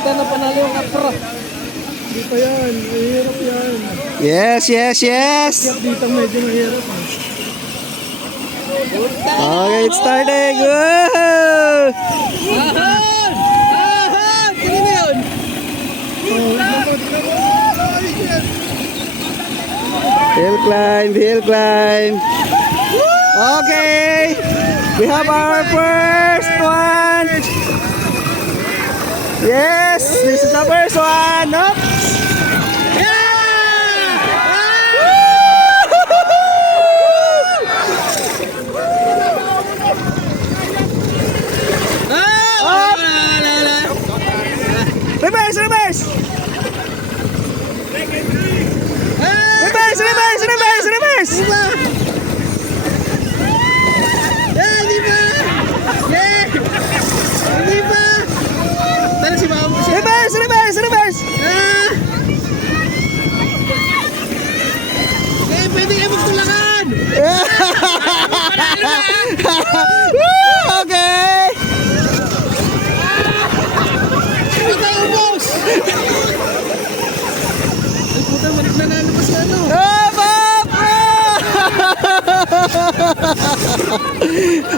Pagka na panalo yung kapra. Hindi pa yan. Mahirap yan. Yes, yes, yes. Dito medyo mahirap. Okay, it's starting. Woo! Ahon! Ahon! Kaya mo yun? Hill climb, hill climb. Okay, we have our first one. Yes, this is the first one. Up. Reverse, reverse. Reverse, reverse, reverse, reverse. Di ba? Yeah! Di ba? Tara si Mama siya. Reverse, reverse, reverse. Eh, pwede kayo magtulakan! Okay. Hindi tayo ubos! Ay, puta, manik na nalabas na ano.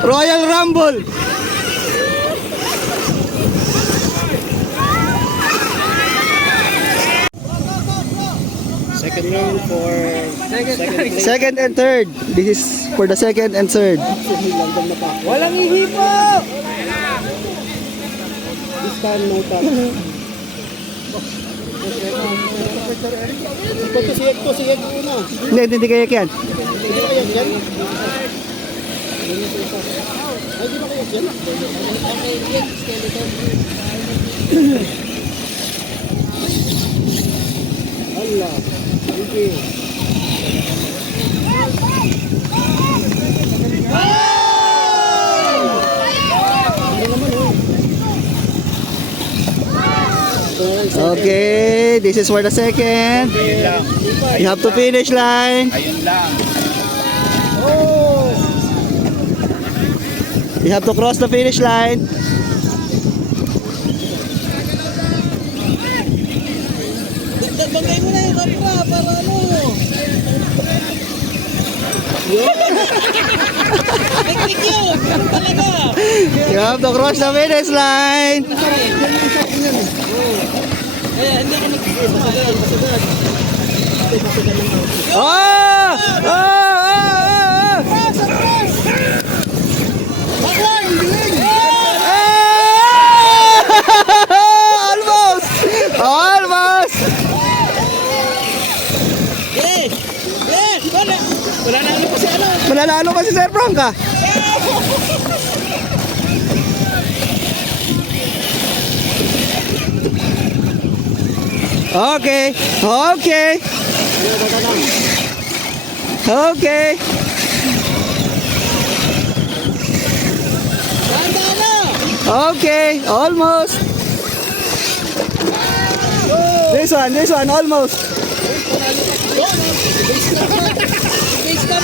Royal Rumble. Second round for Second and third. This is for the second and third. Walang ihipo! this time no tap. Ito si Ek una. Hindi kaya yan. Hindi ba kayak yan? Ay, di ba kayak yan? Allah. Sige. Okay, this is for the second. You have to finish line. You have to cross the finish line. Bagay mo na yung kapra para ano. Teknik yun! Ganun talaga! You have to cross the finish line. Hindi ka nag-basagan. Oh! Oh! Almost! Almost! Wala na ano pa si ano. Mananalo ka si Sir Franca. Okay. Okay. Okay. Handa na! Okay. Almost. This one, almost.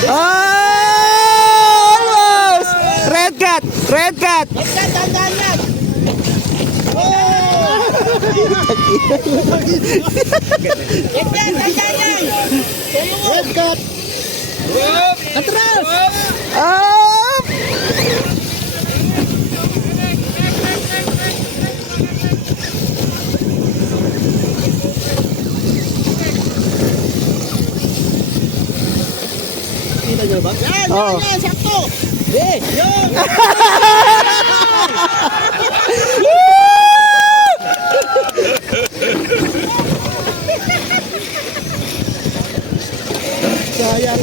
Almost! Red cat! Red cat! Tandaan yan! Red cut. Atras! Up! Kita nyo ba? Oh. Sakto! Yun! Sayang.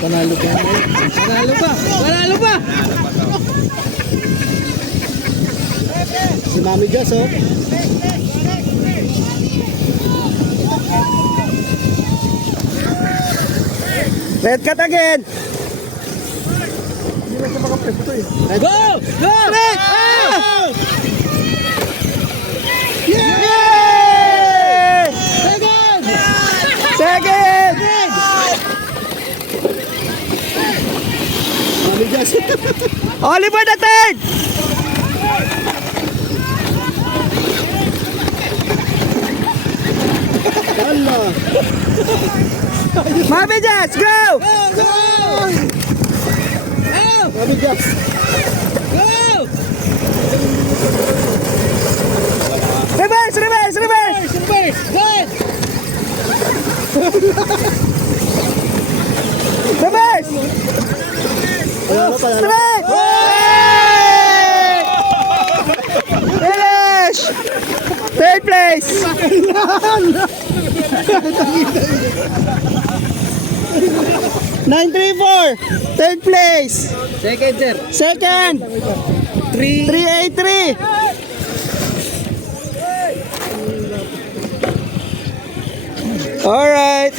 Panalo ba? Panalo pa! Panalo pa! Si Mami Jess, oh. Red cat again! Hindi na siya makapresto eh. Go! Go! Red! Yay! Second! Second! Mami Jess. Oliver the third! Hala. Mami Jazz, go! Go! Mami Jazz. Go! Reverse, reverse, reverse! Reverse! Good! Reverse! Panalo, panalo. Straight! Finish! Third place! 934! Third place! Second, sir. Second! 383! Alright!